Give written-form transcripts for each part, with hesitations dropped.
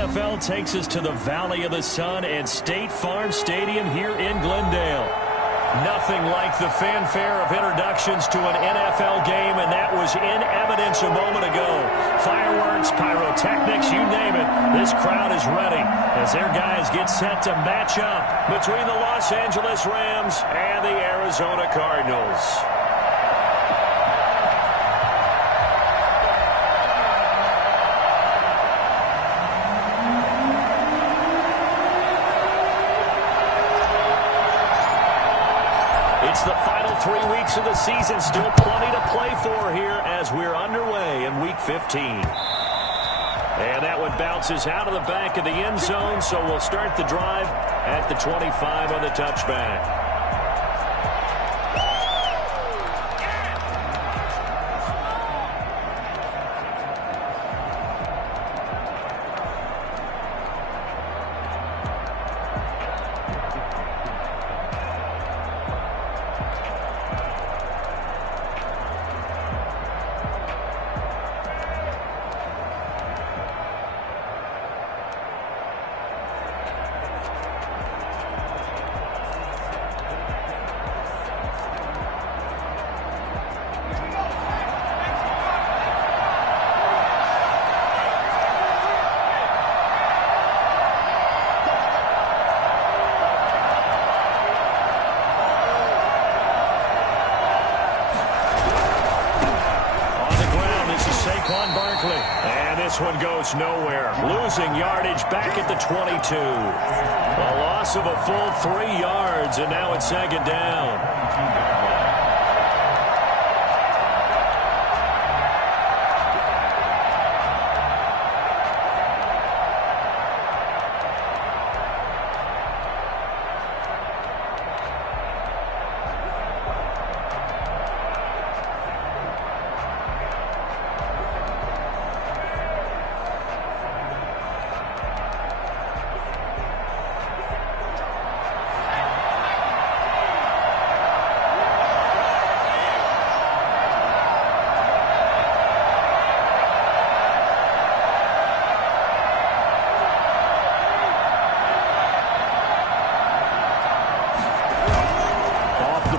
NFL takes us to the Valley of the Sun and State Farm Stadium here in Glendale. Nothing like the fanfare of introductions to an NFL game, and that was in evidence a moment ago. Fireworks, pyrotechnics, you name it. This crowd is ready as their guys get set to match up between the Los Angeles Rams and the Arizona Cardinals. It's the final 3 weeks of the season. Still plenty to play for here as we're underway in Week 15. And that one bounces out of the back of the end zone, so we'll start the drive at the 25 on the touchback. One goes nowhere. Losing yardage back at the 22. A loss of a full 3 yards, and now it's second down.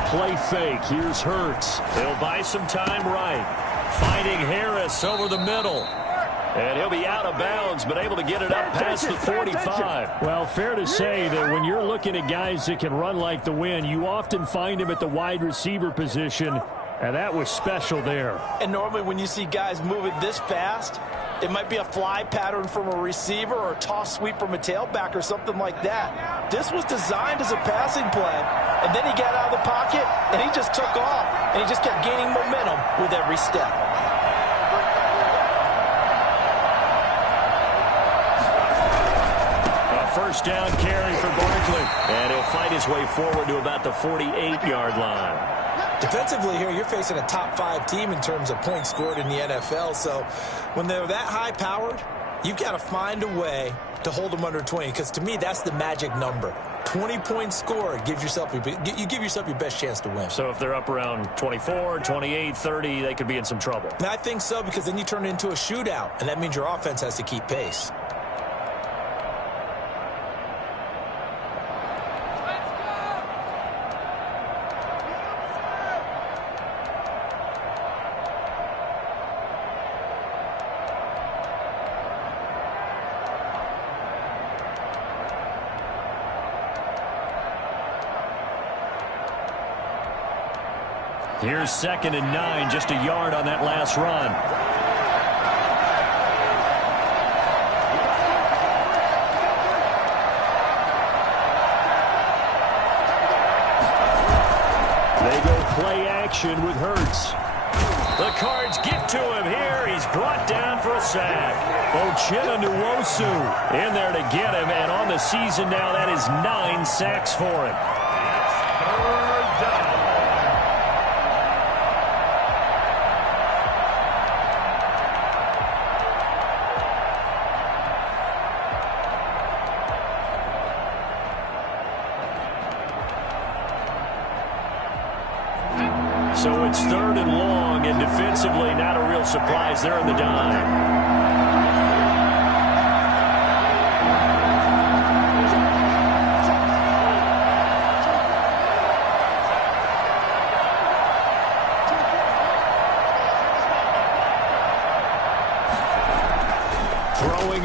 Play fake. Here's Hurts. They'll buy some time right. Finding Harris over the middle. And he'll be out of bounds, but able to get it up past the 45. Well, fair to say that when you're looking at guys that can run like the wind, you often find him at the wide receiver position, and that was special there. And normally when you see guys moving this fast, it might be a fly pattern from a receiver or a toss sweep from a tailback or something like that. This was designed as a passing play, and then he got out of the pocket, and he just took off, and he just kept gaining momentum with every step. A first down carry for Barkley, and he'll fight his way forward to about the 48-yard line. Defensively here, you're facing a top 5 team in terms of points scored in the NFL. So when they're that high-powered, you've got to find a way to hold them under 20. Because to me, that's the magic number. 20 points scored, you give yourself your best chance to win. So if they're up around 24, 28, 30, they could be in some trouble. And I think so, because then you turn it into a shootout, and that means your offense has to keep pace. Here's 2nd and 9, just a yard on that last run. They go play action with Hurts. The Cards get to him here. He's brought down for a sack. Uchenna Nwosu in there to get him, and on the season now, that is 9 sacks for him. So it's 3rd and long, and defensively not a real surprise there in the dime.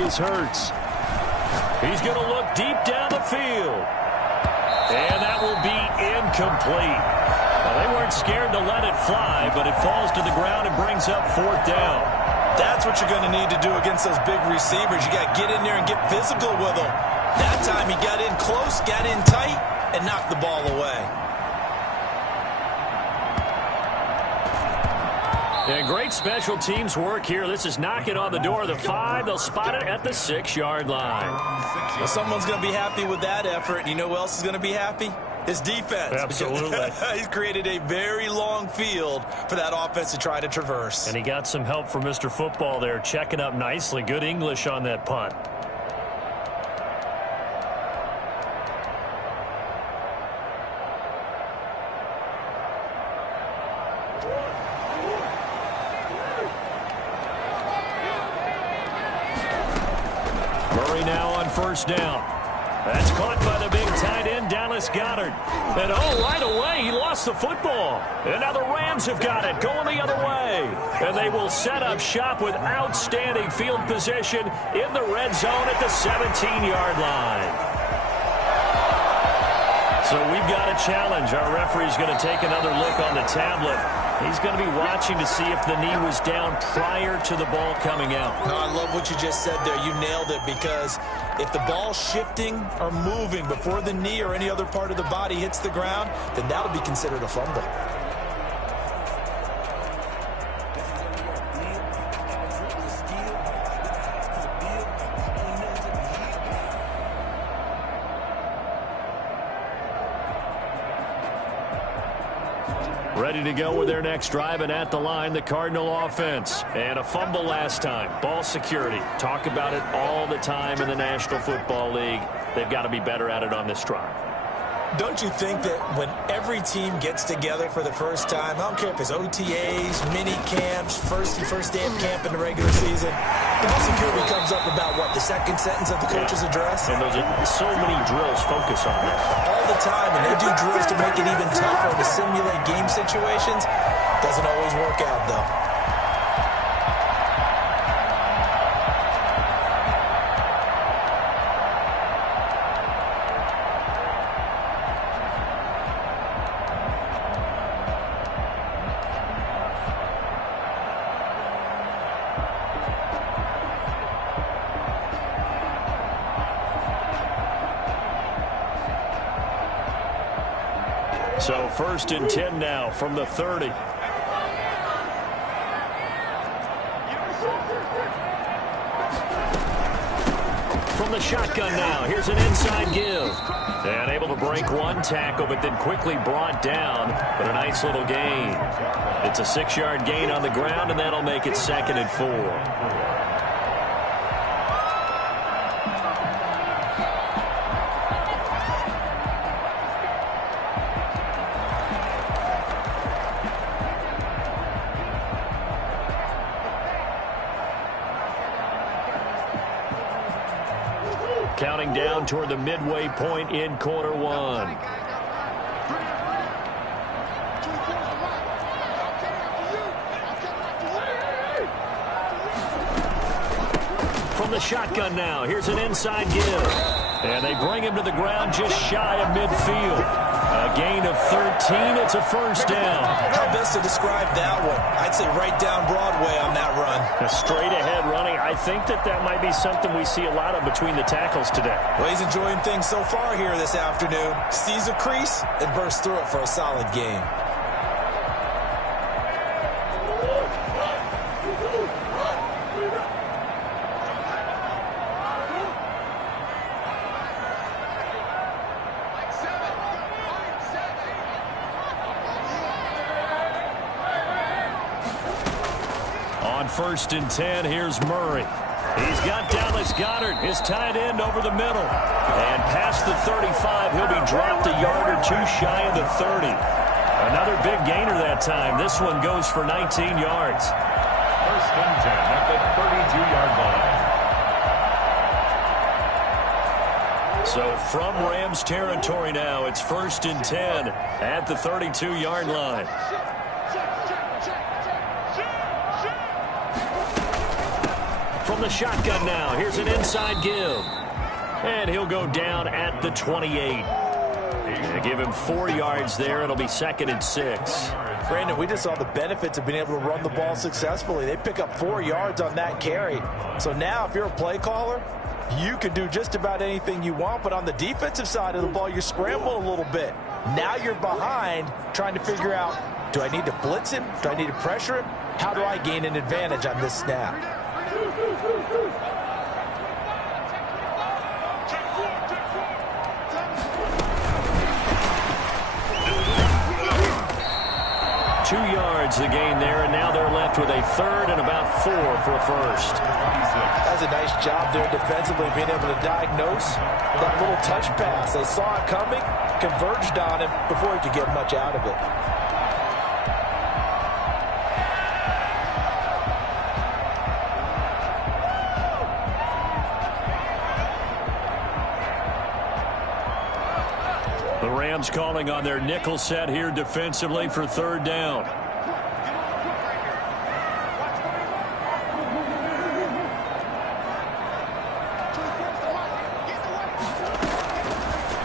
is Hurts. He's going to look deep down the field. And that will be incomplete. Well, they weren't scared to let it fly, but it falls to the ground and brings up 4th down. That's what you're going to need to do against those big receivers. You got to get in there and get physical with them. That time he got in close, got in tight, and knocked the ball away. Yeah, great special teams work here. This is knocking on the door of the 5. They'll spot it at the 6-yard line. Well, someone's going to be happy with that effort. And you know who else is going to be happy? His defense. Absolutely. He's created a very long field for that offense to try to traverse. And he got some help from Mr. Football there, checking up nicely. Good English on that punt. Murray now on 1st down. That's caught by the big tight end, Dallas Goedert. And right away, he lost the football. And now the Rams have got it, going the other way. And they will set up shop with outstanding field position in the red zone at the 17-yard line. So we've got a challenge. Our referee's going to take another look on the tablet. He's going to be watching to see if the knee was down prior to the ball coming out. No, I love what you just said there. You nailed it, because if the ball's shifting or moving before the knee or any other part of the body hits the ground, then that'll be considered a fumble. Ready to go with their next drive, and at the line, the Cardinal offense. And a fumble last time. Ball security. Talk about it all the time in the National Football League. They've got to be better at it on this drive. Don't you think that when every team gets together for the first time, I don't care if it's OTAs, mini camps, first day of camp in the regular season, the ball security comes up about, what, the second sentence of the coach's address? And those are so many drills focus on that. All the time, and they do drills to make it even tougher to simulate game situations. Doesn't always work out, though. So 1st and 10 now from the 30. From the shotgun now, here's an inside give. And able to break one tackle, but then quickly brought down. But a nice little gain. It's a 6-yard gain on the ground, and that'll make it 2nd and 4. Counting down toward the midway point in quarter 1. From the shotgun now, here's an inside give. And they bring him to the ground just shy of midfield. A gain of 13. It's a 1st down. How best to describe that one? I'd say right down Broadway on that run. A straight ahead running. I think that might be something we see a lot of between the tackles today. Well, he's enjoying things so far here this afternoon. Sees a crease and bursts through it for a solid gain. On 1st and 10, here's Murray. He's got Dallas Goedert, his tight end, over the middle. And past the 35, he'll be dropped a yard or two shy of the 30. Another big gainer that time. This one goes for 19 yards. 1st and 10 at the 32-yard line. So from Rams territory now, it's 1st and 10 at the 32-yard line. From From the shotgun now, here's an inside give. And he'll go down at the 28. Give him 4 yards there. It'll be 2nd and 6. Brandon, we just saw the benefits of being able to run the ball successfully. They pick up 4 yards on that carry. So now if you're a play caller, you can do just about anything you want. But on the defensive side of the ball, you're scrambling a little bit. Now you're behind trying to figure out, do I need to blitz him? Do I need to pressure him? How do I gain an advantage on this snap? Two yards the gain there, and now they're left with a 3rd and about 4 for a first. That's a nice job there defensively, being able to diagnose that little touch pass. They saw it coming, converged on him before he could get much out of it. The Rams calling on their nickel set here defensively for 3rd down.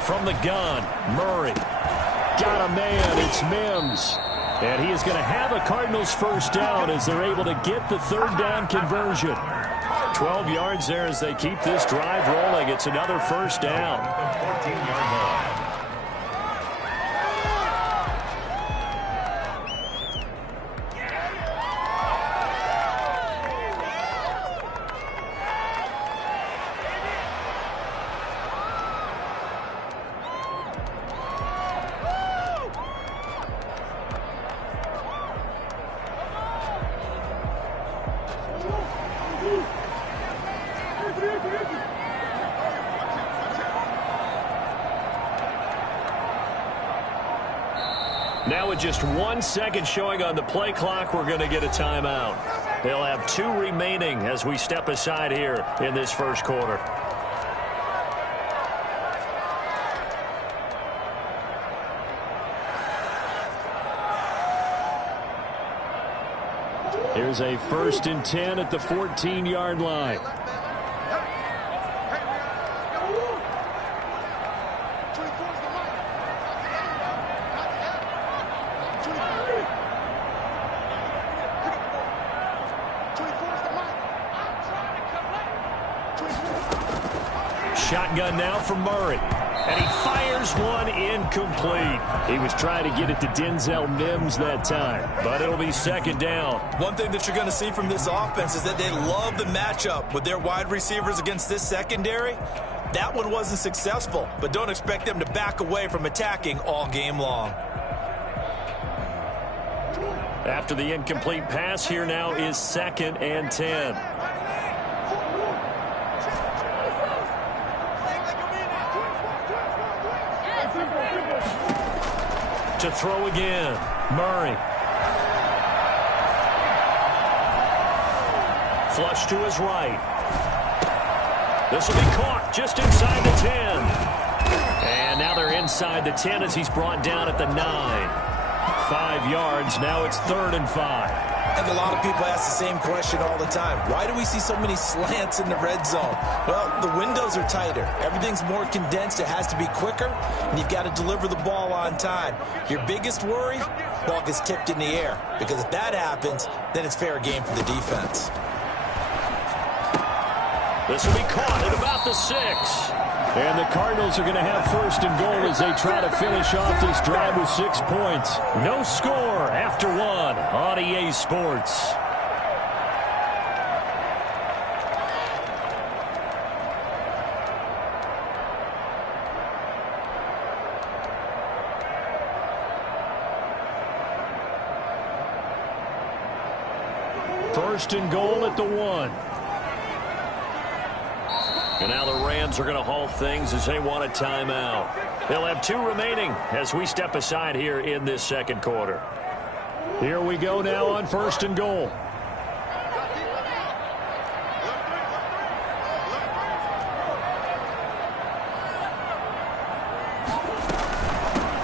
From the gun, Murray. Got a man, it's Mims. And he is going to have a Cardinals first down as they're able to get the 3rd down conversion. 12 yards there as they keep this drive rolling. It's another first down. 14-yard line. Now with just 1 second showing on the play clock, we're going to get a timeout. They'll have 2 remaining as we step aside here in this first quarter. Here's a 1st and 10 at the 14-yard line. Shotgun now from Murray. And he fires one incomplete. He was trying to get it to Denzel Mims that time. But it'll be 2nd down. One thing that you're going to see from this offense is that they love the matchup with their wide receivers against this secondary. That one wasn't successful, but don't expect them to back away from attacking all game long. After the incomplete pass, here now is 2nd and 10. To throw again, Murray. Flush to his right. This will be caught just inside the 10. And now they're inside the 10 as he's brought down at the 9. 5 yards, now it's 3rd and 5. I think a lot of people ask the same question all the time. Why do we see so many slants in the red zone? Well, the windows are tighter. Everything's more condensed. It has to be quicker, and you've got to deliver the ball on time. Your biggest worry, ball gets tipped in the air, because if that happens, then it's fair game for the defense. This will be caught at about the 6. And the Cardinals are going to have 1st and goal as they try to finish off this drive with 6 points. No score after 1 on EA Sports. First and goal at the 1. And now the Rams are going to halt things as they want a timeout. They'll have 2 remaining as we step aside here in this second quarter. Here we go now on 1st and goal.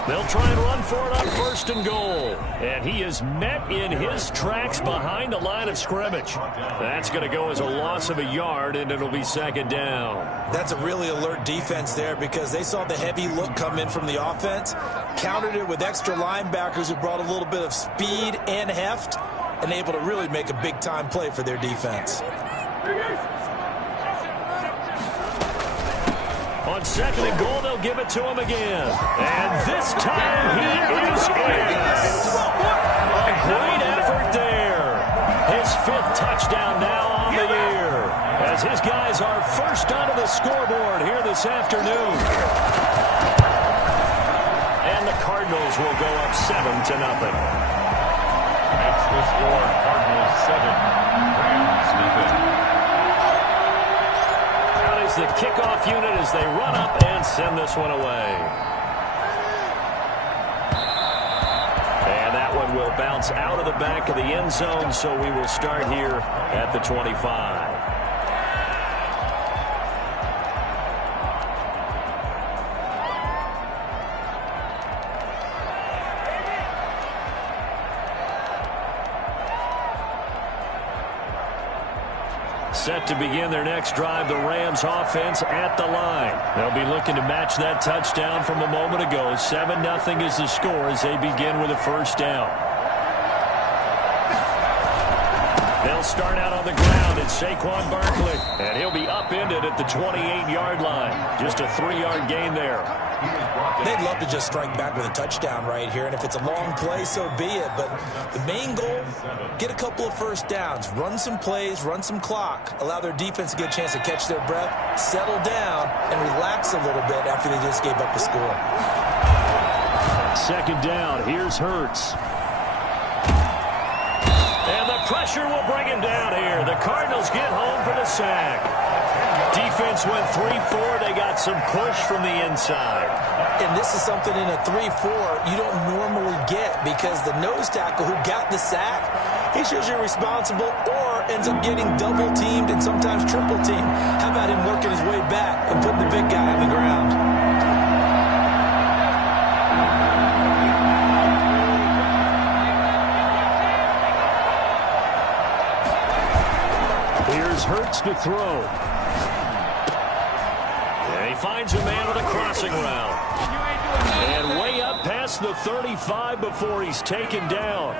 They'll try and run for it on 1st and goal. And he is met in his tracks behind the line of scrimmage. That's going to go as a loss of a yard, and it'll be 2nd down. That's a really alert defense there because they saw the heavy look come in from the offense, countered it with extra linebackers who brought a little bit of speed and heft, and able to really make a big-time play for their defense. On 2nd and goal, they'll give it to him again. And this time he is in. A great effort there. His 5th touchdown now on the year. As his guys are first onto the scoreboard here this afternoon. And the Cardinals will go up 7-0. That's the score. Cardinals 7, Rams nothing. The kickoff unit as they run up and send this one away. And that one will bounce out of the back of the end zone, so we will start here at the 25. Set to begin their next drive, the Rams offense at the line. They'll be looking to match that touchdown from a moment ago. 7-0 is the score as they begin with a 1st down. They'll start out on the ground. It's Saquon Barkley, and he'll be upended at the 28-yard line. Just a 3-yard gain there. They'd love to just strike back with a touchdown right here, and if it's a long play, so be it. But the main goal, get a couple of 1st downs, run some plays, run some clock, allow their defense to get a chance to catch their breath, settle down, and relax a little bit after they just gave up a score. 2nd down, here's Hurts. And the pressure will bring him down here. The Cardinals get home for the sack. Defense went 3-4. They got some push from the inside. And this is something in a 3-4 you don't normally get because the nose tackle who got the sack, he's usually responsible or ends up getting double-teamed and sometimes triple-teamed. How about him working his way back and putting the big guy on the ground? Here's Hurts to throw. And he finds a man with a crossing route. And way up past the 35 before he's taken down.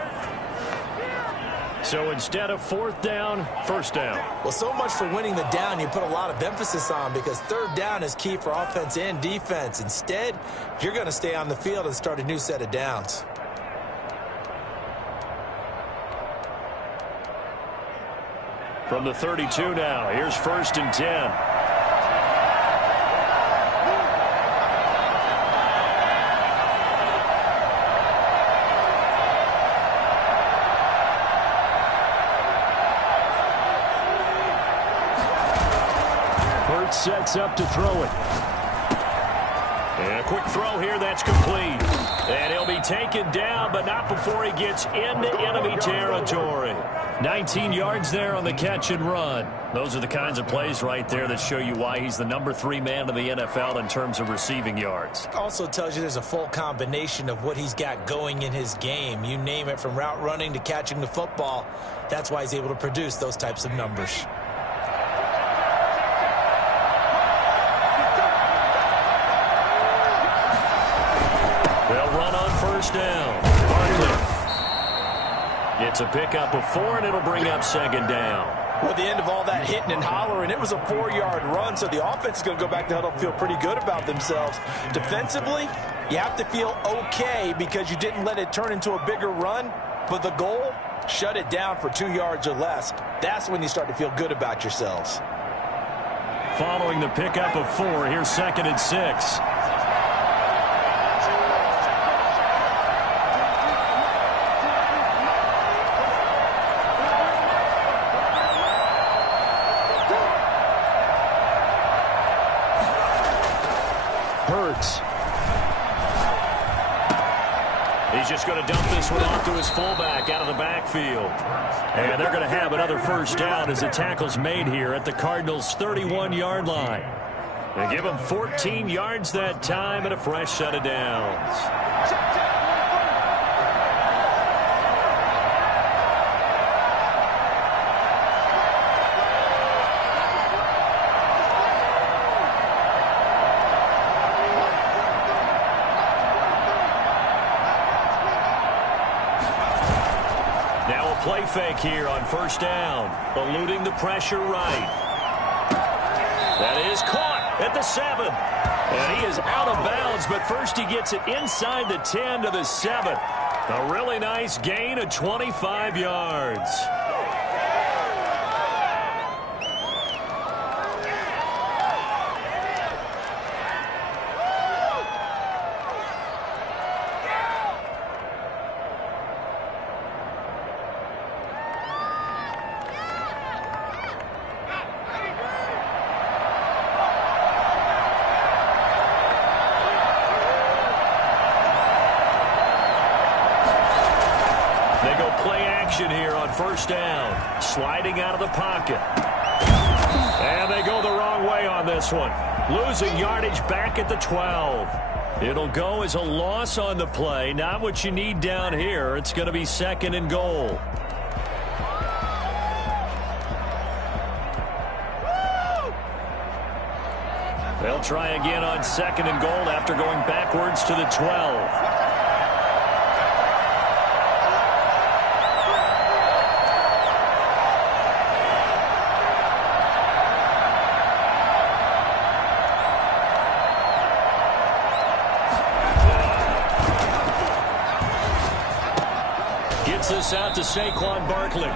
So instead of 4th down, 1st down. Well, so much for winning the down you put a lot of emphasis on because 3rd down is key for offense and defense. Instead, you're going to stay on the field and start a new set of downs. From the 32 now, here's 1st and 10. Hurts sets up to throw it. And a quick throw here, that's complete. And he'll be taken down, but not before he gets into enemy territory. 19 yards there on the catch and run. Those are the kinds of plays right there that show you why he's the number 3 man in the NFL in terms of receiving yards. Also tells you there's a full combination of what he's got going in his game. You name it, from route running to catching the football. That's why he's able to produce those types of numbers. They'll run on 1st down. Barkley. It's a pickup of 4, and it'll bring up 2nd down. Well, at the end of all that hitting and hollering, it was a 4-yard run, so the offense is going to go back to huddle, feel pretty good about themselves. Defensively, you have to feel okay because you didn't let it turn into a bigger run, but the goal, shut it down for 2 yards or less. That's when you start to feel good about yourselves. Following the pickup of 4, here's 2nd and 6. Hurts. He's just going to dump this one off to his fullback out of the backfield. And they're going to have another 1st down as the tackle's made here at the Cardinals' 31-yard line. They give him 14 yards that time and a fresh set of downs. Play fake here on first down, eluding the pressure right. That is caught at the 7. And he is out of bounds, but first he gets it inside the 10 to the 7. A really nice gain of 25 yards. Here on first down, sliding out of the pocket. And they go the wrong way on this one. Losing yardage back at the 12. It'll go as a loss on the play. Not what you need down here. It's going to be 2nd and goal. They'll try again on 2nd and goal after going backwards to the 12. This out to Saquon Barkley.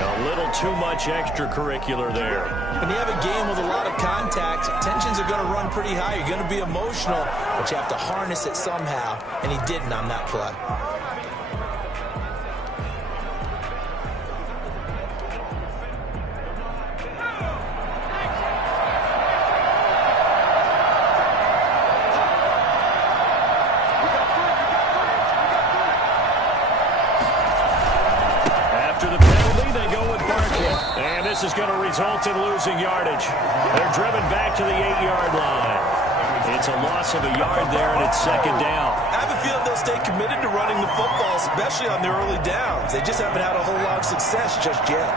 A little too much extracurricular there. When you have a game with a lot of contact, tensions are going to run pretty high. You're going to be emotional, but you have to harness it somehow, and he didn't on that play. This is going to result in losing yardage. They're driven back to the 8-yard line. It's a loss of a yard there, and it's 2nd down. I have a feeling they'll stay committed to running the football, especially on their early downs. They just haven't had a whole lot of success just yet.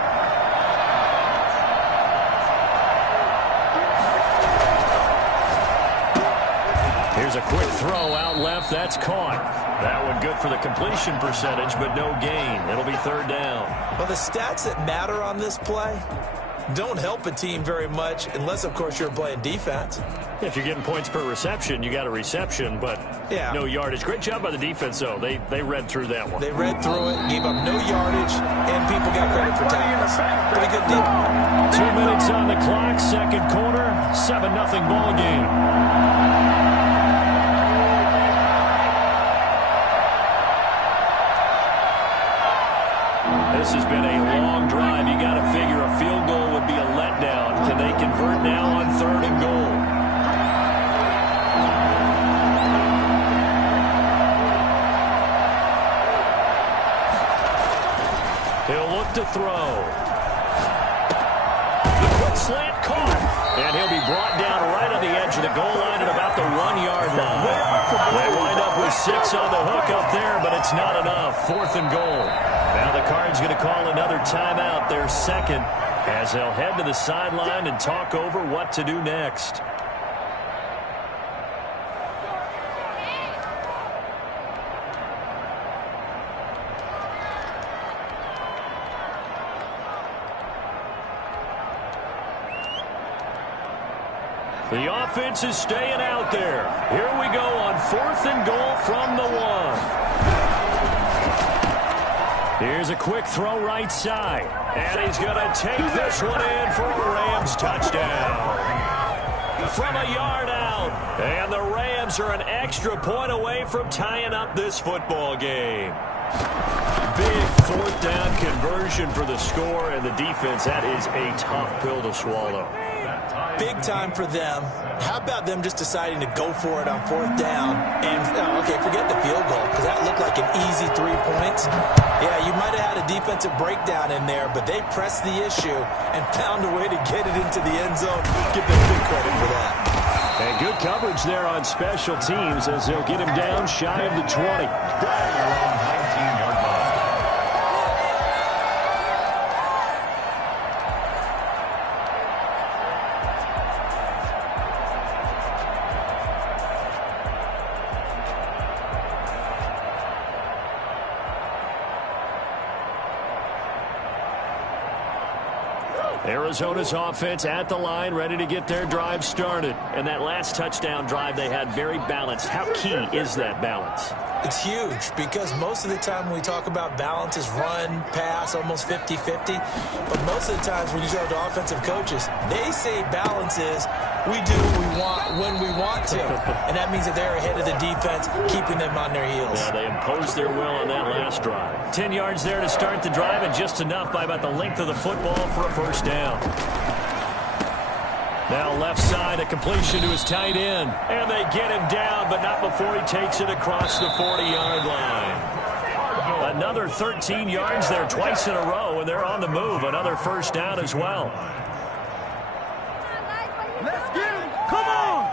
Here's a quick throw out left. That's caught. That one good for the completion percentage, but no gain. It'll be 3rd down. Well, the stats that matter on this play don't help a team very much unless, of course, you're playing defense. If you're getting points per reception, you got a reception, but no yardage. Great job by the defense, though. They read through that one. They read through it, gave up no yardage, and people got credit for tackles. Pretty good deal. 2 minutes on the clock, 2nd quarter, 7-0 ball game. This has been a long drive. You got to figure a field goal would be a letdown. Can they convert now on 3rd and goal? He'll look to throw. The quick slant caught. And he'll be brought down right on the edge of the goal line at about the 1-yard line. They wind up with 6 on the hook up there, but it's not enough. 4th and goal. Now the Cards going to call another timeout, their 2nd, as they'll head to the sideline and talk over what to do next. The offense is staying out there. Here we go on 4th and goal from the 1. Here's a quick throw right side. And he's going to take this one in for a Rams touchdown. From a yard out. And the Rams are an extra point away from tying up this football game. Big 4th down conversion for the score, and the defense, that is a tough pill to swallow. Big time for them. How about them just deciding to go for it on 4th down? And, okay, forget the field goal, because that looked like an easy 3 points. Yeah, you might have had a defensive breakdown in there, but they pressed the issue and found a way to get it into the end zone. Give them big credit for that. And good coverage there on special teams as they'll get him down shy of the 20. Around 19-yard line. Arizona's offense at the line, ready to get their drive started. And that last touchdown drive they had very balanced. How key is that balance? It's huge because most of the time when we talk about balance is run, pass, almost 50-50. But most of the times when you talk to offensive coaches, they say balance is we do what we want when we want to. And that means that they're ahead of the defense, keeping them on their heels. Yeah, they imposed their will on that last drive. 10 yards there to start the drive, and just enough by about the length of the football for a first down. Now left side, a completion to his tight end. And they get him down, but not before he takes it across the 40-yard line. Another 13 yards there twice in a row, and they're on the move. Another first down as well. Let's get him. Come on.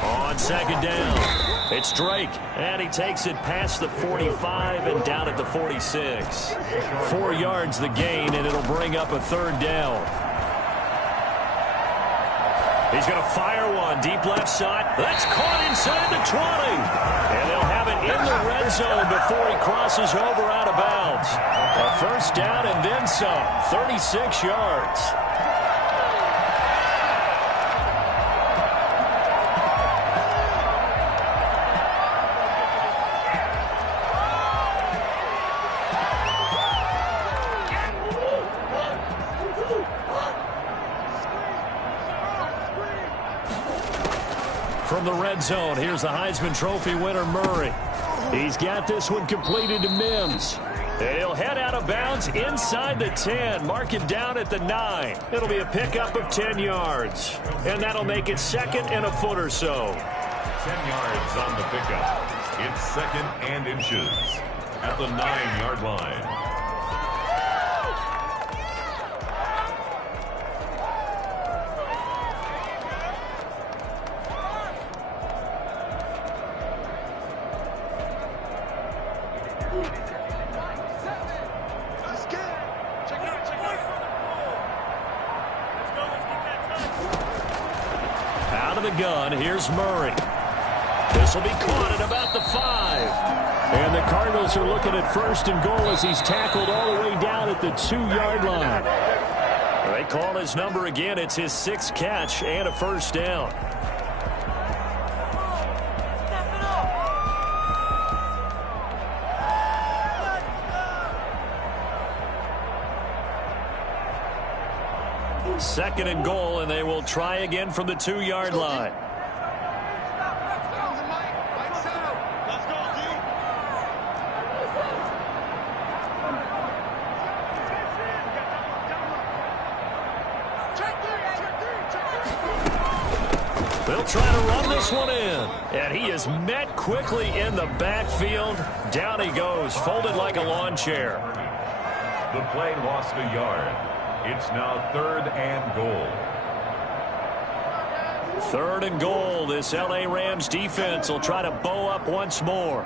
On second down, it's Drake, and he takes it past the 45 and down at the 46. 4 yards the gain, and it'll bring up a third down. He's going to fire one, deep left side. That's caught inside the 20. And they'll have it in the red zone before he crosses over out of bounds. A first down and then some, 36 yards. From the red zone, here's the Heisman Trophy winner, Murray. He's got this one completed to Mims. And he'll head out of bounds inside the 10. Mark it down at the 9. It'll be a pickup of 10 yards. And that'll make it second and a foot or so. 10 yards on the pickup. It's second and inches at the 9-yard line. Gun. Here's Murray. This will be caught at about the 5. And the Cardinals are looking at first and goal as he's tackled all the way down at the 2-yard line. They call his number again. It's his 6th catch and a first down. Second and goal, and they will try again from the 2-yard line. They'll try to run this one in. And he is met quickly in the backfield. Down he goes, folded like a lawn chair. The play lost a yard. It's now 3rd and goal. 3rd and goal. This L.A. Rams defense will try to bow up once more.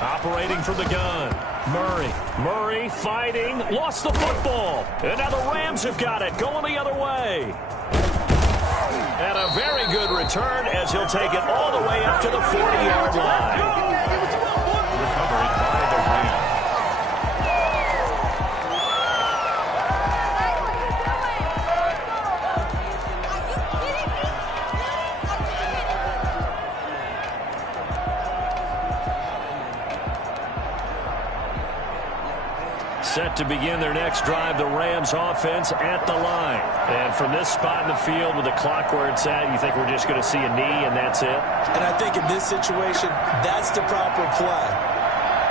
Operating from the gun. Murray fighting. Lost the football. And now the Rams have got it. Going the other way. And a very good return as he'll take it all the way up to the 40-yard line. Recovered by the Rams. set to begin their next drive. The Rams offense at the line. And from this spot in the field with the clock where it's at, you think we're just going to see a knee and that's it? And I think in this situation, that's the proper play.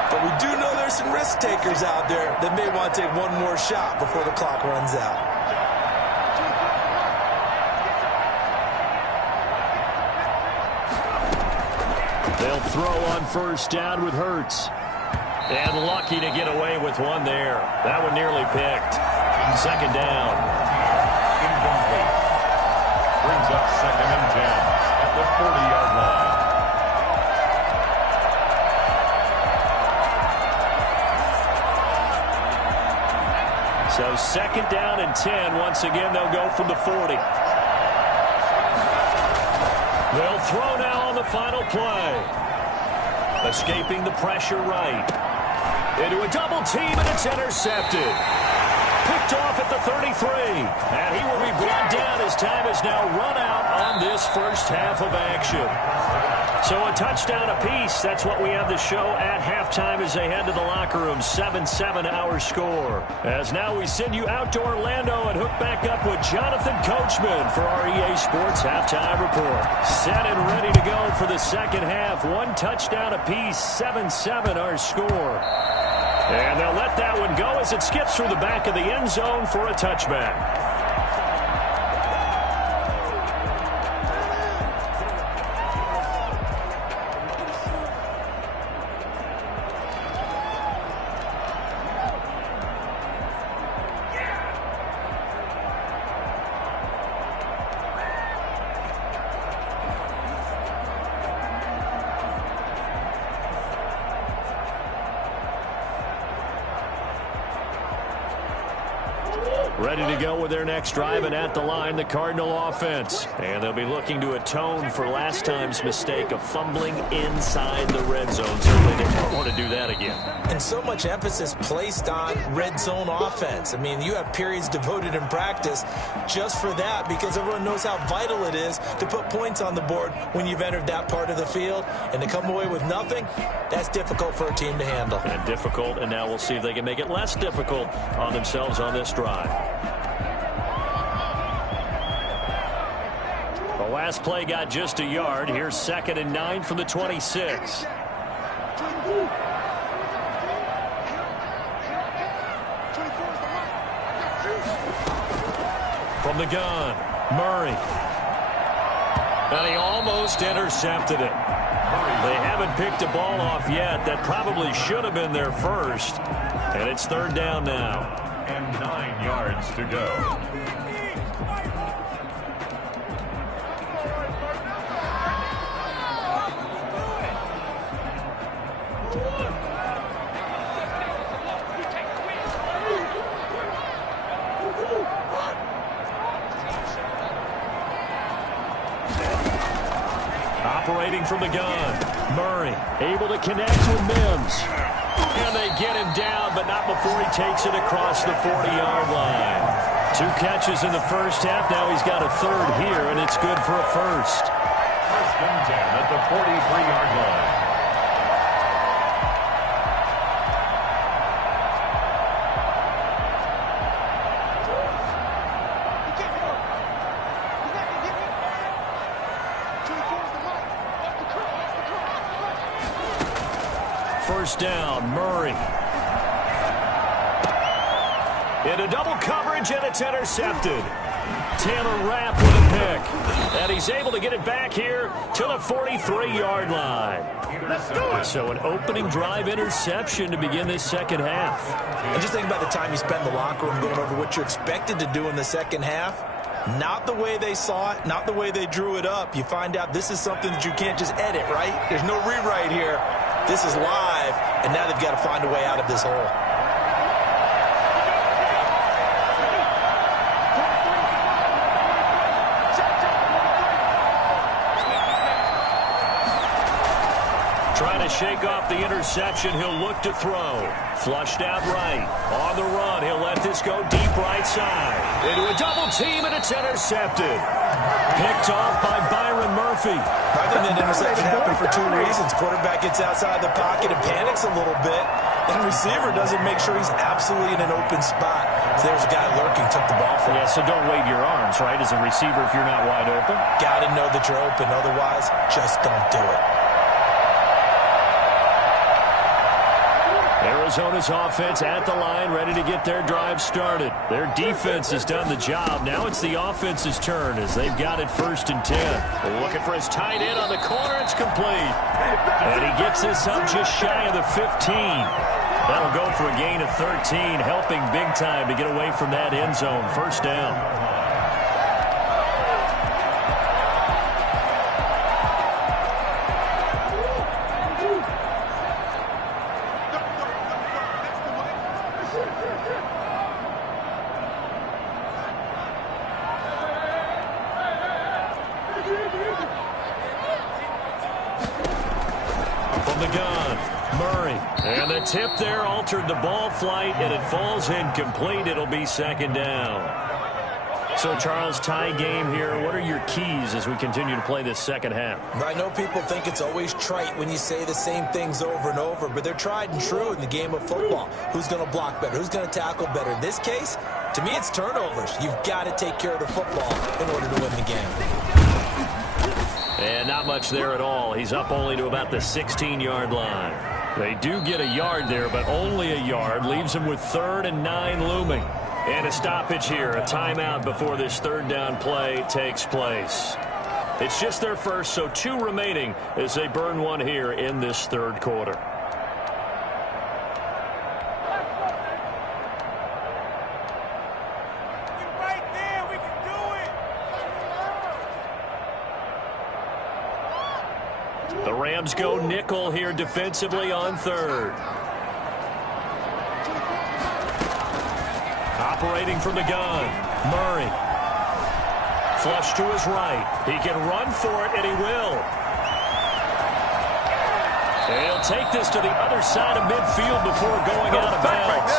But we do know there's some risk takers out there that may want to take one more shot before the clock runs out. They'll throw on first down with Hurts. And lucky to get away with one there. That one nearly picked. Second down. Incomplete. Brings up 2nd and 10 at the 40-yard line. So 2nd down and 10. Once again, they'll go from the 40. They'll throw now on the final play. Escaping the pressure right. Into a double team, and it's intercepted. Picked off at the 33. And he will be brought down as time is now run out on this first half of action. So a touchdown apiece. That's what we have to show at halftime as they head to the locker room. 7-7 our score. As now we send you out to Orlando and hook back up with Jonathan Coachman for our EA Sports Halftime Report. Set and ready to go for the second half. One touchdown apiece. 7-7 our score. And they'll let that one go as it skips through the back of the end zone for a touchback. Ready to go with their next drive, and at the line, the Cardinal offense. And they'll be looking to atone for last time's mistake of fumbling inside the red zone. So they don't want to do that again. And so much emphasis placed on red zone offense. I mean, you have periods devoted in practice just for that because everyone knows how vital it is to put points on the board when you've entered that part of the field. And to come away with nothing, that's difficult for a team to handle. And difficult, and now we'll see if they can make it less difficult on themselves on this drive. The last play got just a yard. Here's 2nd and 9 from the 26. From the gun, Murray. And he almost intercepted it. They haven't picked a ball off yet. That probably should have been their first. And it's 3rd down now. And 9 yards to go. Operating from the gun, Murray able to connect with Mims. And they get him down, but not before he takes it across the 40-yard line. 2 catches in the first half. Now he's got a 3rd here, and it's good for a first. 1st and 10 at the 43-yard line. First down, Murray. Into double coverage, and it's intercepted. Taylor Rapp with a pick. And he's able to get it back here to the 43-yard line. So an opening drive interception to begin this second half. And just think about the time you spend in the locker room going over what you're expected to do in the second half. Not the way they saw it, not the way they drew it up. You find out this is something that you can't just edit, right? There's no rewrite here. This is live, and now they've got to find a way out of this hole. Trying to shake off the interception. He'll look to throw. Flushed out right. On the run. He'll let this go deep right side. Into a double team, and it's intercepted. Picked off by Byron Murphy. I think that interception happened for 2 reasons. Quarterback gets outside the pocket and panics a little bit. And receiver doesn't make sure he's absolutely in an open spot. So there's a guy lurking, took the ball from him. Yeah, so don't wave your arms, right, as a receiver if you're not wide open. Got to know that you're open. Otherwise, just don't do it. Arizona's offense at the line, ready to get their drive started. Their defense has done the job. Now it's the offense's turn as they've got it 1st and 10. Looking for his tight end on the corner. It's complete. And he gets this up just shy of the 15. That'll go for a gain of 13, helping big time to get away from that end zone. 1st down. From the gun, Murray. And the tip there altered the ball flight, and it falls incomplete. It'll be 2nd down. So, Charles, tie game here. What are your keys as we continue to play this second half? I know people think it's always trite when you say the same things over and over, but they're tried and true in the game of football. Who's going to block better? Who's going to tackle better? In this case, to me, it's turnovers. You've got to take care of the football in order to win the game. And not much there at all. He's up only to about the 16-yard line. They do get a yard there, but only a yard. Leaves them with 3rd and 9 looming. And a stoppage here, a timeout before this 3rd down play takes place. It's just their first, so 2 remaining as they burn one here in this 3rd quarter. Right there, we can do it. The Rams go nickel here defensively on 3rd. Operating from the gun, Murray. Flush to his right. He can run for it, and he will. He'll take this to the other side of midfield before going out of bounds.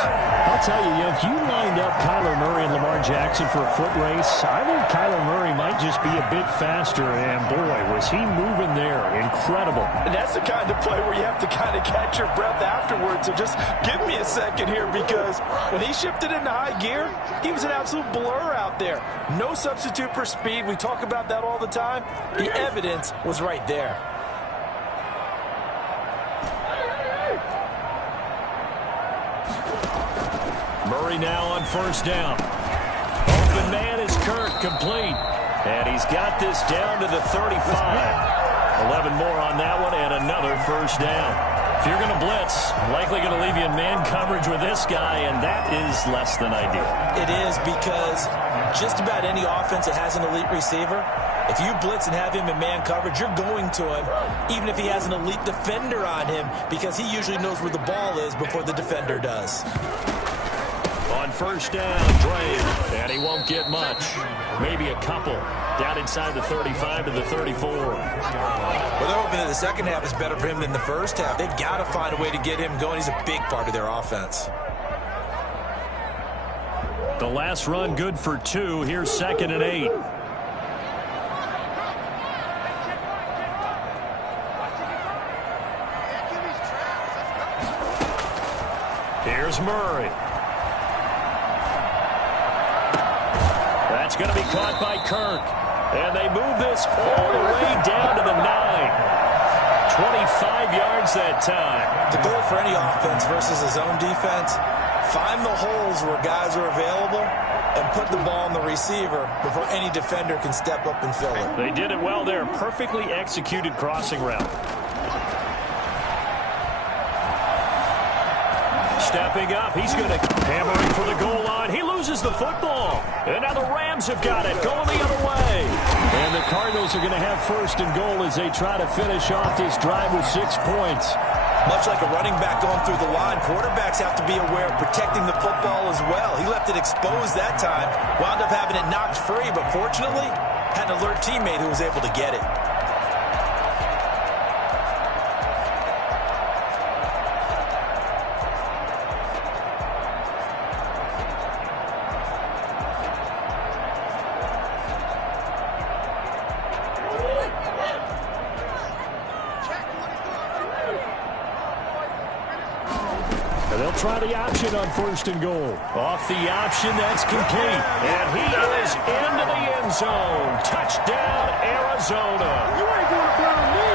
I'll tell you, if you lined up Kyler Murray and Lamar Jackson for a foot race, I think Kyler Murray might just be a bit faster, and boy, was he moving there. Incredible. And that's the kind of play where you have to kind of catch your breath afterwards. So just give me a second here, because when he shifted into high gear, he was an absolute blur out there. No substitute for speed. We talk about that all the time. The evidence was right there. Murray now on 1st down. Open man is Kirk, complete. And he's got this down to the 35. 11 more on that one, and another 1st down. If you're going to blitz, likely going to leave you in man coverage with this guy, and that is less than ideal. It is, because just about any offense that has an elite receiver, if you blitz and have him in man coverage, you're going to him, even if he has an elite defender on him, because he usually knows where the ball is before the defender does. On 1st down, Dre, and he won't get much. Maybe a couple. Down inside the 35 to the 34. Well, they're hoping that the second half is better for him than the first half. They've got to find a way to get him going. He's a big part of their offense. The last run good for 2. Here's 2nd and 8. Here's Murray. That's going to be caught by Kirk. And they move this all the way down to the 9. 25 yards that time. The goal for any offense versus a zone defense, find the holes where guys are available and put the ball on the receiver before any defender can step up and fill it. They did it well there. Perfectly executed crossing route. Stepping up, he's going to hammering for the goal line. He loses the football. And now the Rams have got it, going the other way. And the Cardinals are going to have 1st and goal as they try to finish off this drive with 6 points. Much like a running back going through the line, quarterbacks have to be aware of protecting the football as well. He left it exposed that time, wound up having it knocked free, but fortunately, had an alert teammate who was able to get it. And they'll try the option on 1st and goal. Off the option, that's complete. And he is into the end zone. Touchdown, Arizona. You ain't going to blind me.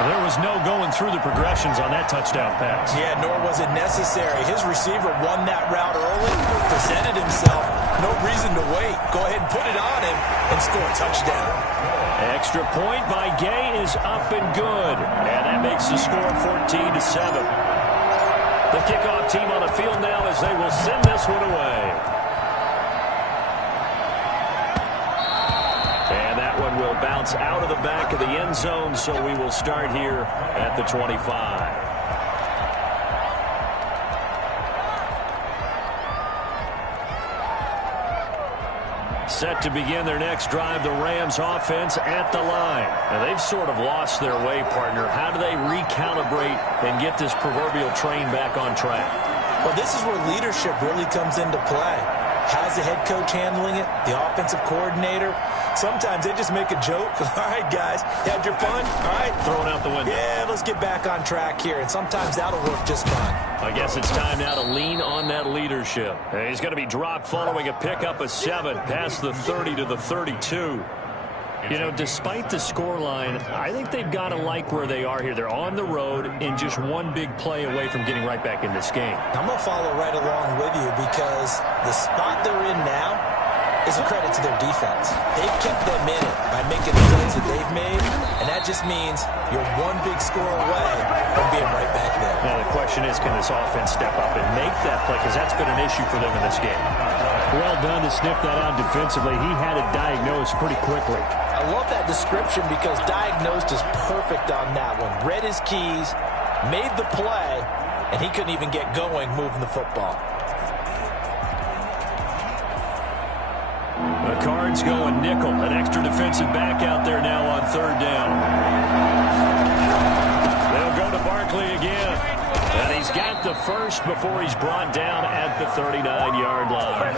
There was no going through the progressions on that touchdown pass. Yeah, nor was it necessary. His receiver won that route early, presented himself. No reason to wait. Go ahead and put it on him and score a touchdown. Extra point by Gay is up and good. And that makes the score 14-7. The kickoff team on the field now as they will send this one away. And that one will bounce out of the back of the end zone, so we will start here at the 25. Set to begin their next drive, the Rams offense at the line. Now, they've sort of lost their way, partner. How do they recalibrate and get this proverbial train back on track? Well, this is where leadership really comes into play. How's the head coach handling it? The offensive coordinator? Sometimes they just make a joke. All right, guys, you had your fun? All right. Throwing out the window. Yeah, let's get back on track here. And sometimes that'll work just fine. I guess it's time now to lean on that leadership. He's going to be dropped following a pickup of 7 past the 30 to the 32. You know, despite the scoreline, I think they've got to like where they are here. They're on the road and just one big play away from getting right back in this game. I'm going to follow right along with you because the spot they're in now is a credit to their defense. They've kept them in it by making the plays that they've made, and that just means you're one big score away from being right back there. Now, the question is, can this offense step up and make that play? Because that's been an issue for them in this game. Well done to sniff that out defensively. He had it diagnosed pretty quickly. I love that description because diagnosed is perfect on that one. Read his keys, made the play, and he couldn't even get going moving the football. The Cards going nickel. An extra defensive back out there now on 3rd down. They'll go to Barkley again. And he's got the first before he's brought down at the 39-yard line.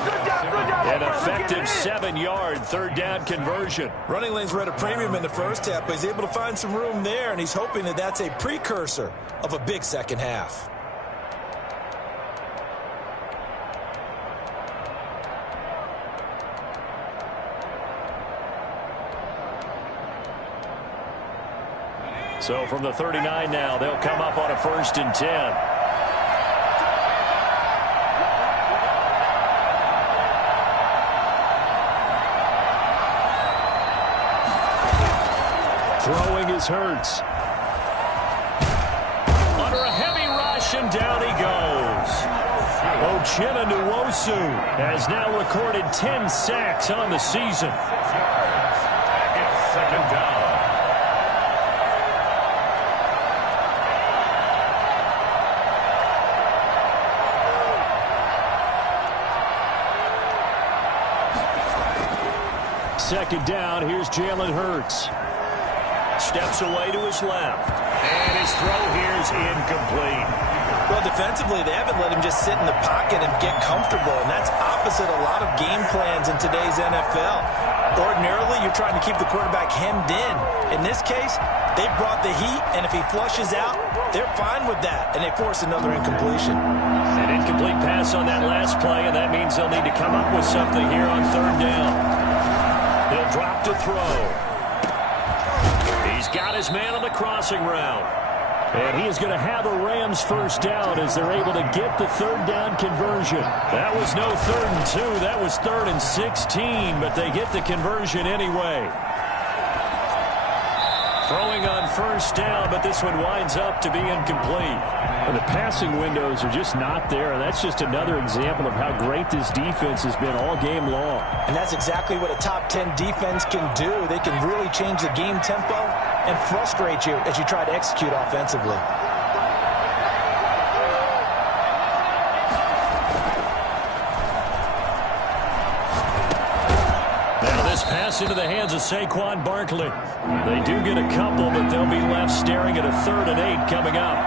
An effective 7-yard 3rd down conversion. Running lanes were at a premium in the first half, but he's able to find some room there, and he's hoping that that's a precursor of a big second half. So from the 39 now, they'll come up on a 1st and 10. Throwing is Hurts. Under a heavy rush, and down he goes. Uchenna Nwosu has now recorded 10 sacks on the season. It's 2nd down. Second down, here's Jalen Hurts. Steps away to his left. And his throw here is incomplete. Well, defensively, they haven't let him just sit in the pocket and get comfortable, and that's opposite a lot of game plans in today's NFL. Ordinarily, you're trying to keep the quarterback hemmed in. In this case, they brought the heat, and if he flushes out, they're fine with that, and they force another incompletion. An incomplete pass on that last play, and that means they'll need to come up with something here on 3rd down. He'll drop to throw. He's got his man on the crossing route. And he is going to have a Rams first down as they're able to get the 3rd down conversion. That was no 3rd and 2. That was 3rd and 16, but they get the conversion anyway. Throwing on 1st down, but this one winds up to be incomplete. And the passing windows are just not there. That's just another example of how great this defense has been all game long. And that's exactly what a top 10 defense can do. They can really change the game tempo and frustrate you as you try to execute offensively. Now this pass into the hands of Saquon Barkley. They do get a couple, but they'll be left staring at a 3rd and 8 coming up.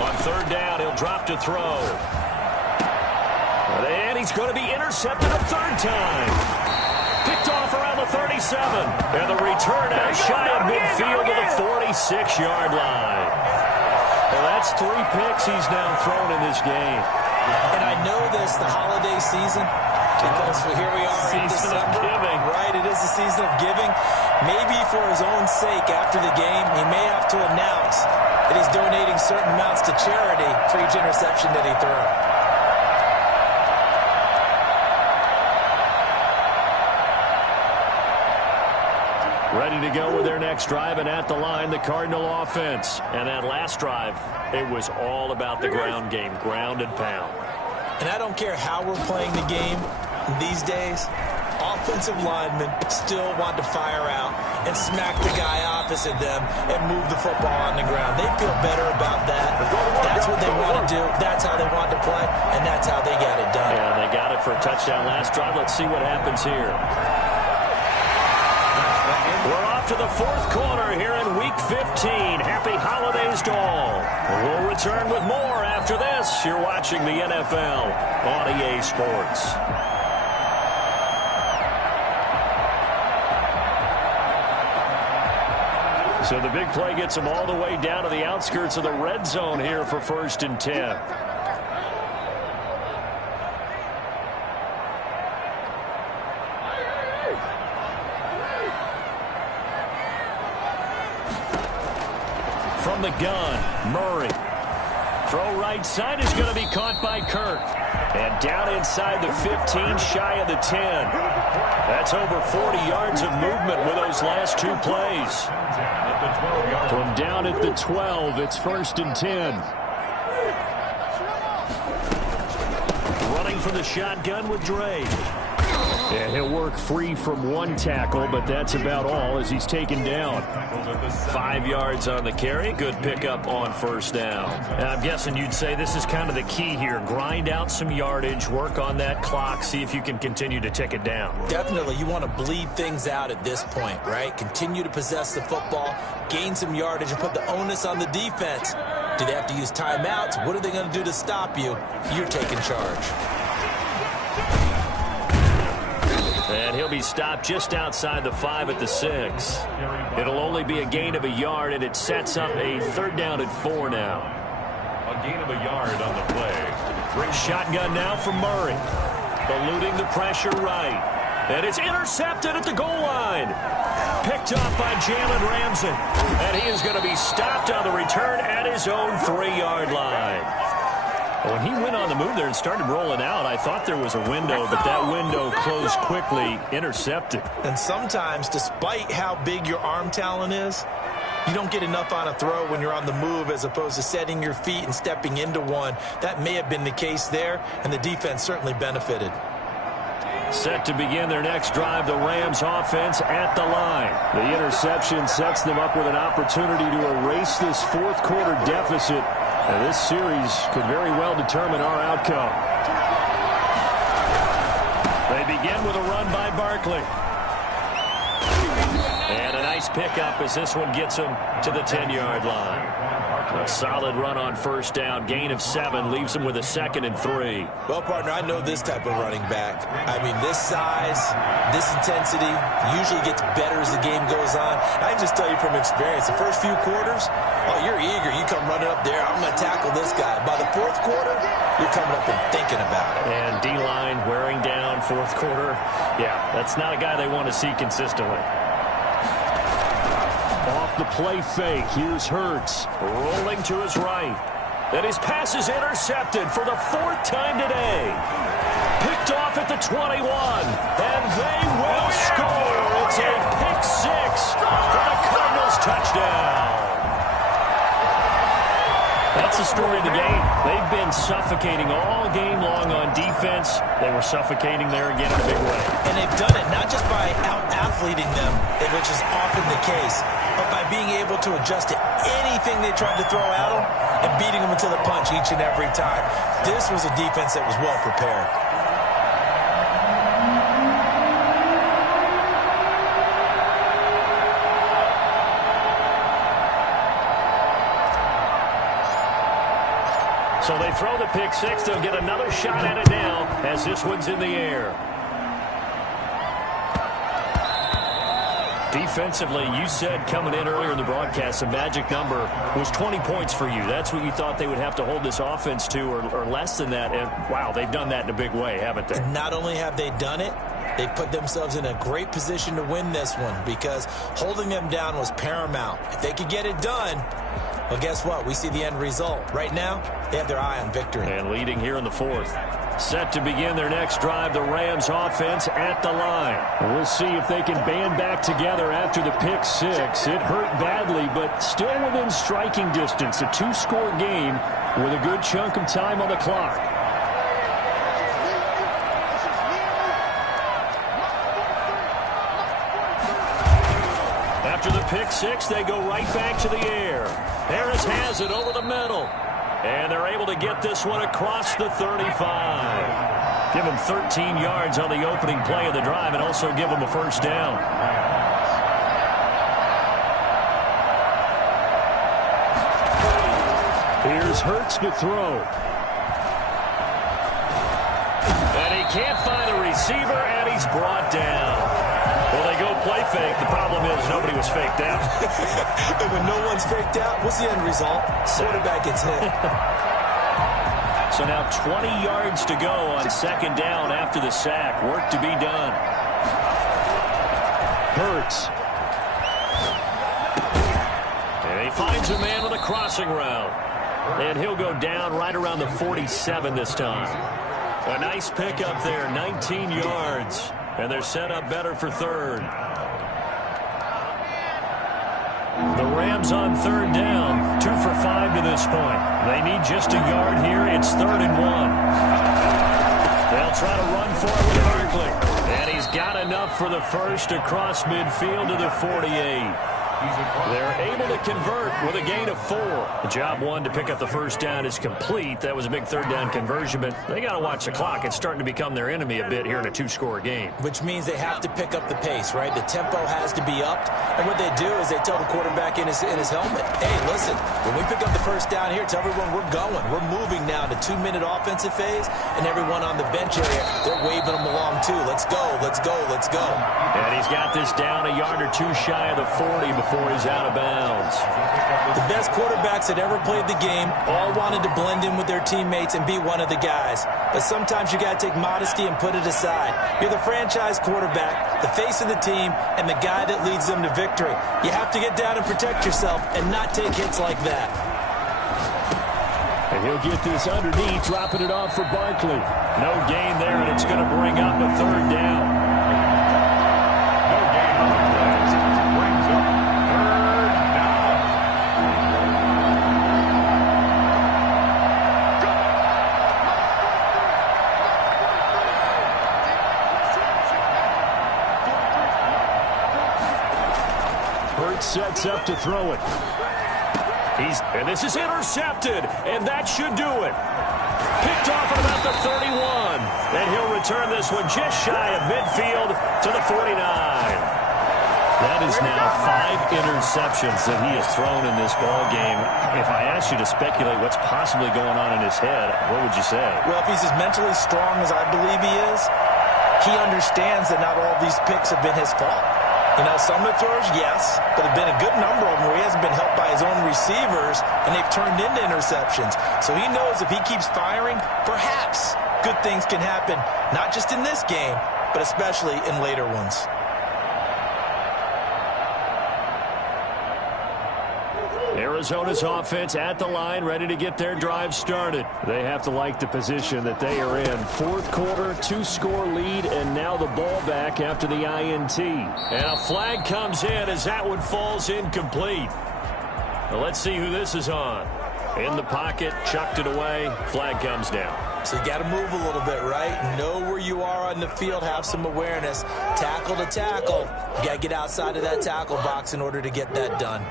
On 3rd down, he'll drop to throw. And he's going to be intercepted a third time. Picked off around the 37. And the return out shy of midfield to the 46-yard line. Well, that's 3 picks he's now thrown in this game. And I know this, the holiday season, because here we are in December. Season of giving. Right, it is the season of giving. Maybe for his own sake after the game, he may have to announce that he's donating certain amounts to charity for each interception that he throws. Ready to go with their next drive, and at the line, the Cardinal offense. And that last drive, it was all about the ground game, ground and pound. And I don't care how we're playing the game these days, offensive linemen still want to fire out and smack the guy opposite them and move the football on the ground. They feel better about that. That's what they want to do. That's how they want to play, and that's how they got it done. Yeah, they got it for a touchdown last drive. Let's see what happens here. We're off to the fourth quarter here in Week 15. Happy holidays to all. We'll return with more after this. You're watching the NFL on EA Sports. So the big play gets them all the way down to the outskirts of the red zone here for 1st and 10. From the gun, Murray. Throw right side is going to be caught by Kirk. And down inside the 15, shy of the 10. That's over 40 yards of movement with those last 2 plays. From down at the 12, it's 1st and 10. Running from the shotgun with Dre. Yeah, he'll work free from 1 tackle, but that's about all as he's taken down. 5 yards on the carry. Good pickup on 1st down. And I'm guessing you'd say this is kind of the key here. Grind out some yardage, work on that clock, see if you can continue to tick it down. Definitely. You want to bleed things out at this point, right? Continue to possess the football, gain some yardage, and put the onus on the defense. Do they have to use timeouts? What are they going to do to stop you? You're taking charge. And he'll be stopped just outside the 5 at the 6. It'll only be a gain of a yard, and it sets up a 3rd down at 4 now. A gain of a yard on the play. Shotgun now from Murray. Eluding the pressure right. And it's intercepted at the goal line. Picked off by Jalen Ramsey. And he is going to be stopped on the return at his own 3-yard line. When he went on the move there and started rolling out, I thought there was a window, but that window closed quickly, intercepted. And sometimes, despite how big your arm talent is, you don't get enough on a throw when you're on the move as opposed to setting your feet and stepping into one. That may have been the case there, and the defense certainly benefited. Set to begin their next drive, the Rams offense at the line. The interception sets them up with an opportunity to erase this 4th quarter deficit. And this series could very well determine our outcome. They begin with a run by Barkley. And a nice pickup as this one gets him to the 10-yard line. A solid run on 1st down. Gain of 7 leaves him with a 2nd and 3. Well, partner, I know this type of running back. I mean, this size, this intensity usually gets better as the game goes on. I can just tell you from experience, the first few quarters, oh, you're eager. You come running up there. I'm going to tackle this guy. By the 4th quarter, you're coming up and thinking about it. And D-line wearing down 4th quarter. Yeah, that's not a guy they want to see consistently. Off the play fake, here's Hurts, rolling to his right. And his pass is intercepted for the 4th time today. Picked off at the 21, and they will score. It's a pick 6 for the Cardinals touchdown. That's the story of the game. They've been suffocating all game long on defense. They were suffocating there again in a big way. And they've done it not just by out-athleting them, which is often the case, but by being able to adjust to anything they tried to throw at them and beating them into the punch each and every time. This was a defense that was well prepared. So they throw the pick six. They'll get another shot at it now as this one's in the air. Defensively, you said coming in earlier in the broadcast, the magic number was 20 points for you. That's what you thought they would have to hold this offense to, or less than that. And, wow, they've done that in a big way, haven't they? And not only have they done it, they put themselves in a great position to win this one because holding them down was paramount. If they could get it done, well, guess what? We see the end result. Right now, they have their eye on victory. And leading here in the fourth. Set to begin their next drive, the Rams offense at the line. We'll see if they can band back together after the pick six. It hurt badly, but still within striking distance. A two-score game with a good chunk of time on the clock. After the pick six, they go right back to the air. Harris has it over the middle. And they're able to get this one across the 35. Give them 13 yards on the opening play of the drive and also give them a first down. Here's Hurts to throw. And he can't find a receiver, and he's brought down. Well, they go play fake. The problem is nobody was faked out. And when no one's faked out, what's the end result? Quarterback gets hit. So now 20 yards to go on second down after the sack. Work to be done. Hurts. And he finds a man on the crossing route. And he'll go down right around the 47 this time. A nice pickup there, 19 yards. And they're set up better for third. The Rams on third down, 2 for 5 to this point. They need just a yard here. It's 3rd and 1. They'll try to run for it with Barkley. And he's got enough for the first across midfield to the 48. They're able to convert with a gain of 4. The job one to pick up the first down is complete. That was a big third down conversion, but they got to watch the clock. It's starting to become their enemy a bit here in a two-score game. Which means they have to pick up the pace, right? The tempo has to be upped. And what they do is they tell the quarterback in his helmet, hey, listen, when we pick up the first down here, tell everyone we're going. We're moving now to 2-minute offensive phase, and everyone on the bench area, they're waving them along too. Let's go, let's go, let's go. And he's got this down a yard or two shy of the 40 before he's out of bounds. The best quarterbacks that ever played the game all wanted to blend in with their teammates and be one of the guys. But sometimes you got to take modesty and put it aside. You're the franchise quarterback, the face of the team, and the guy that leads them to victory. You have to get down and protect yourself and not take hits like that. And he'll get this underneath, dropping it off for Barkley. No gain there, and it's going to bring up a third down. Sets up to throw it. And this is intercepted, and that should do it. Picked off at about the 31, and he'll return this one just shy of midfield to the 49. That is now 5 interceptions that he has thrown in this ball game. If I asked you to speculate what's possibly going on in his head, what would you say? Well, if he's as mentally strong as I believe he is, he understands that not all these picks have been his fault. You know, some of the throws, yes, but there have been a good number of them where he hasn't been helped by his own receivers, and they've turned into interceptions. So he knows if he keeps firing, perhaps good things can happen, not just in this game, but especially in later ones. Arizona's offense at the line, ready to get their drive started. They have to like the position that they are in. Fourth quarter, 2-score lead, and now the ball back after the INT. And a flag comes in as that one falls incomplete. Well, let's see who this is on. In the pocket, chucked it away, flag comes down. So you got to move a little bit, right? Know where you are on the field, have some awareness. Tackle to tackle. You got to get outside of that tackle box in order to get that done.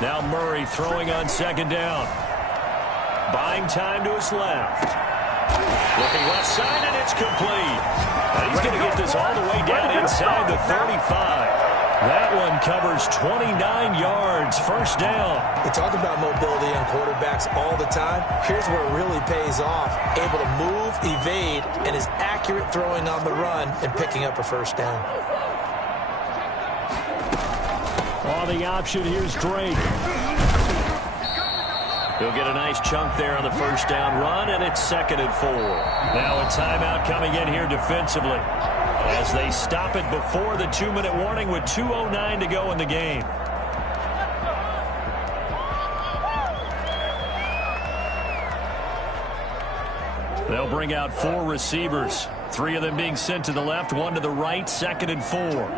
Now Murray throwing on second down. Buying time to his left. Looking left side, and it's complete. And he's going to get this all the way down inside the 35. That one covers 29 yards, first down. We talk about mobility on quarterbacks all the time. Here's where it really pays off. Able to move, evade, and is accurate throwing on the run and picking up a first down. On the option, here's Drake. He'll get a nice chunk there on the first down run, and it's 2nd and 4. Now a timeout coming in here defensively as they stop it before the 2-minute warning with 2:09 to go in the game. They'll bring out 4 receivers, 3 of them being sent to the left, 1 to the right, 2nd and 4.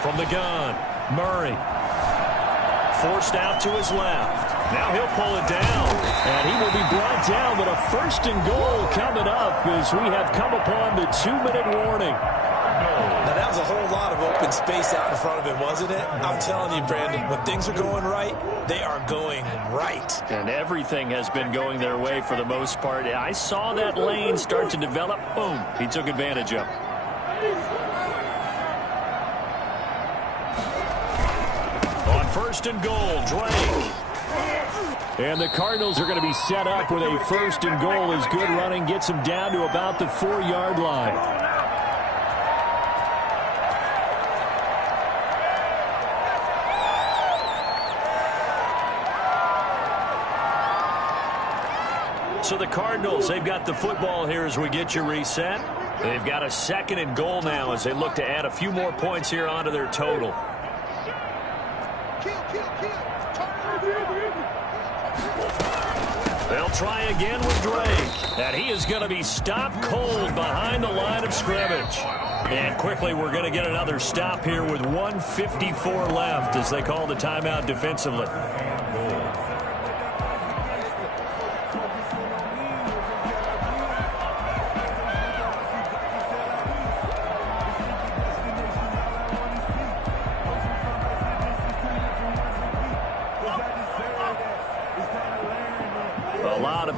From the gun, Murray. Forced out to his left. Now he'll pull it down. And he will be brought down, but a 1st and goal coming up as we have come upon the 2-minute warning. Now, that was a whole lot of open space out in front of him, wasn't it? I'm telling you, Brandon, when things are going right, they are going right. And everything has been going their way for the most part. I saw that lane start to develop. Boom. He took advantage of it. On 1st and goal, Drake. And the Cardinals are going to be set up with a 1st and goal as good running gets them down to about the 4-yard line. So the Cardinals, they've got the football here as we get you reset. They've got a 2nd and goal now as they look to add a few more points here onto their total. They'll try again with Drake. And he is going to be stopped cold behind the line of scrimmage. And quickly we're going to get another stop here with 1:54 left as they call the timeout defensively.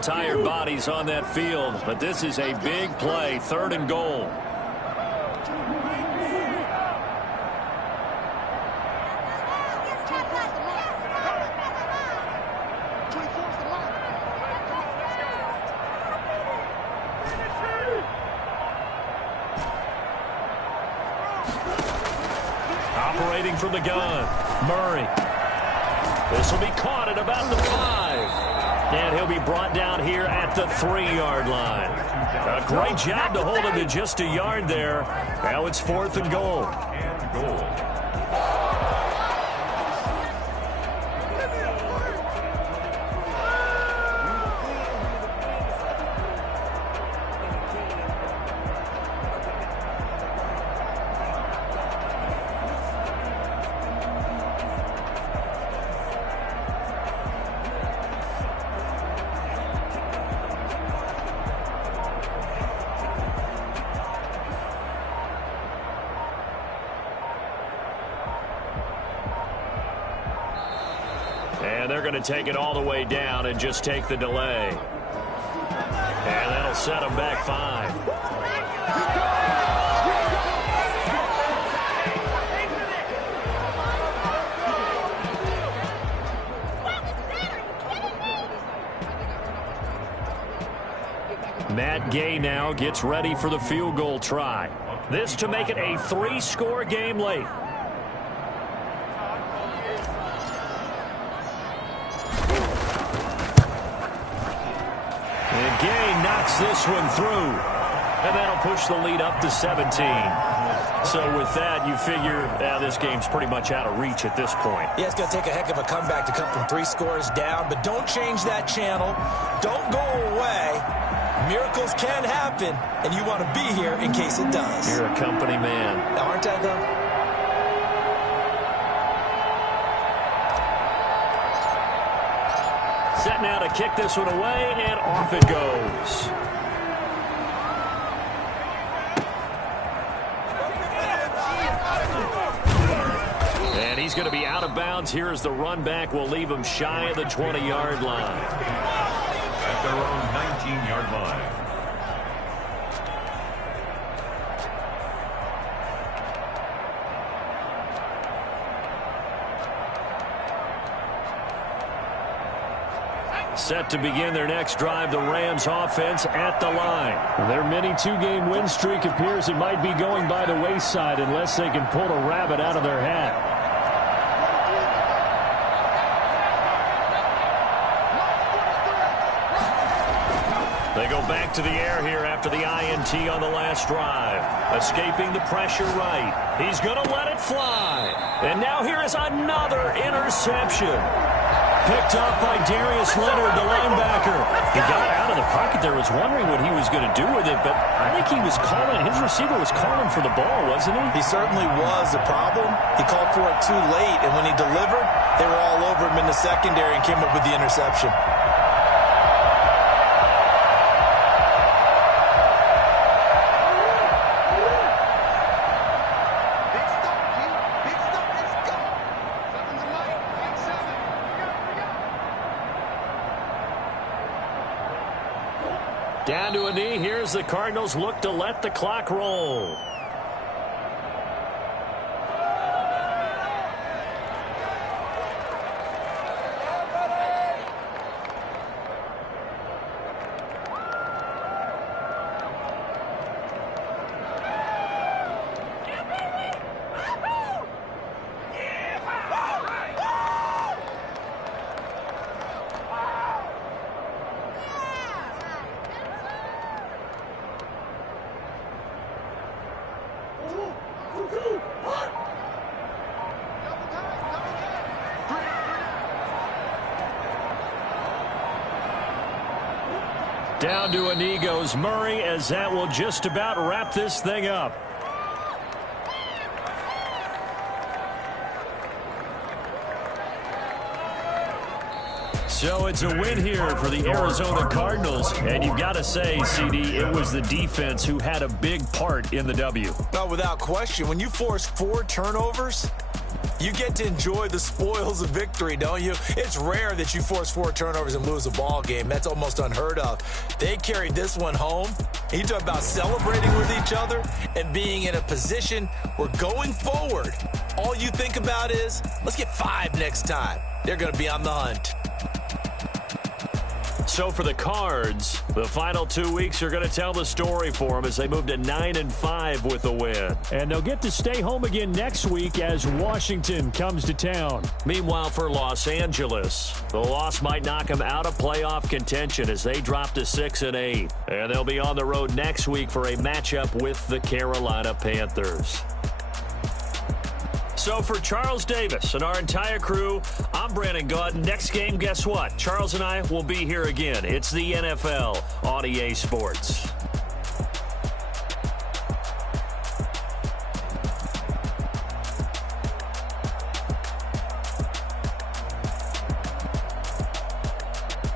Tired bodies on that field, but this is a big play, 3rd and goal. Operating from the gun, Murray. This will be caught at about the 5. And he'll be brought down here at the 3-yard line. A great job to hold him to just a yard there. Now it's 4th and goal. And they're going to take it all the way down and just take the delay. And that'll set them back 5. Matt Gay now gets ready for the field goal try. This to make it a 3-score game late. Gay knocks this one through, and that'll push the lead up to 17. So with that, you figure this game's pretty much out of reach at this point. Yeah, it's going to take a heck of a comeback to come from 3 scores down, but don't change that channel. Don't go away. Miracles can happen, and you want to be here in case it does. You're a company man. Aren't I, though? Set now to kick this one away, and off it goes. And he's going to be out of bounds. Here is the run back. Will leave him shy of the 20-yard line. At their own 19-yard line. Set to begin their next drive, the Rams offense at the line. Their mini two-game win streak appears it might be going by the wayside unless they can pull a rabbit out of their hat. They go back to the air here after the INT on the last drive. Escaping the pressure right. He's going to let it fly. And now here is another interception. Picked up by Darius Leonard, the linebacker. He got out of the pocket there, was wondering what he was going to do with it, but I think he was calling, his receiver was calling for the ball, wasn't he? He certainly was. The problem, he called for it too late, and when he delivered, they were all over him in the secondary and came up with the interception. Down to a knee. Here's the Cardinals look to let the clock roll. Down to a knee goes Murray, as that will just about wrap this thing up. So it's a win here for the Arizona Cardinals. And you've got to say, CD, it was the defense who had a big part in the W. No, without question. When you force 4 turnovers, you get to enjoy the spoils of victory, don't you? It's rare that you force 4 turnovers and lose a ball game. That's almost unheard of. They carried this one home. You talk about celebrating with each other and being in a position where going forward, all you think about is, let's get 5 next time. They're going to be on the hunt. So for the Cards, the final 2 weeks are going to tell the story for them as they move to 9-5 with a win. And they'll get to stay home again next week as Washington comes to town. Meanwhile, for Los Angeles, the loss might knock them out of playoff contention as they drop to 6-8. And they'll be on the road next week for a matchup with the Carolina Panthers. So for Charles Davis and our entire crew, I'm Brandon Gaud. Next game, guess what? Charles and I will be here again. It's the NFL on EA Sports.